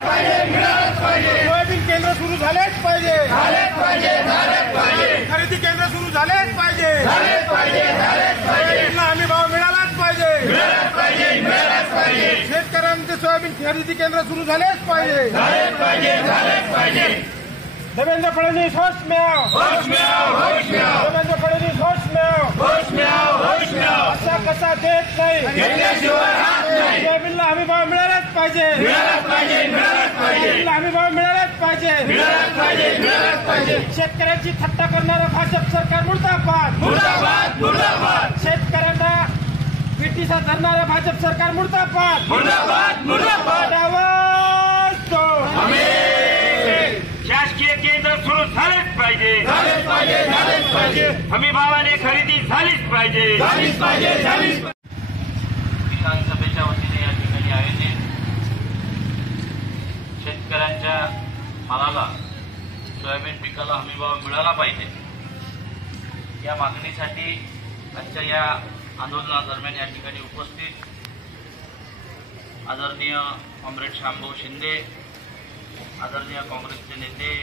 Soybean केंद्र सुरू झालेच पाहिजे, खरेदी केंद्र सुरू झालेच पाहिजे, सोयाबीनला हमी भाव मिळालाच पाहिजे, शेतकऱ्यांचे सोयाबीन खरेदी केंद्र सुरू झालेच पाहिजे. देवेंद्र फडणवीस होश में आओ, देवेंद्र फडणवीस होश में आओ. असा कसा देत नाही, सोयाबीनला हमी भाव मिळालाच पाहिजे, सोयाबीनला हमी भाव मिळालाच पाहिजे. शेतकऱ्यांची थट्टा करणारं भाजप सरकार मुर्दाबाद, शेतकऱ्यांना पिटीसा धरणारं भाजप सरकार मुर्दाबाद. आवाज दो. शासकीय केंद्र सुरू झालेच पाहिजे, हमी भावाने खरेदी झालीच पाहिजे. किसान सभेच्या वतीने या ठिकाणी आयोजित शेतकऱ्यांच्या मालाला सोयाबीन पिकाला हमीभाव मिळाला पाहिजे या मागणीसाठी आजच्या या आंदोलनादरम्यान या ठिकाणी उपस्थित आदरणीय कॉम्रेड शामभाऊ शिंदे, आदरणीय काँग्रेसचे नेते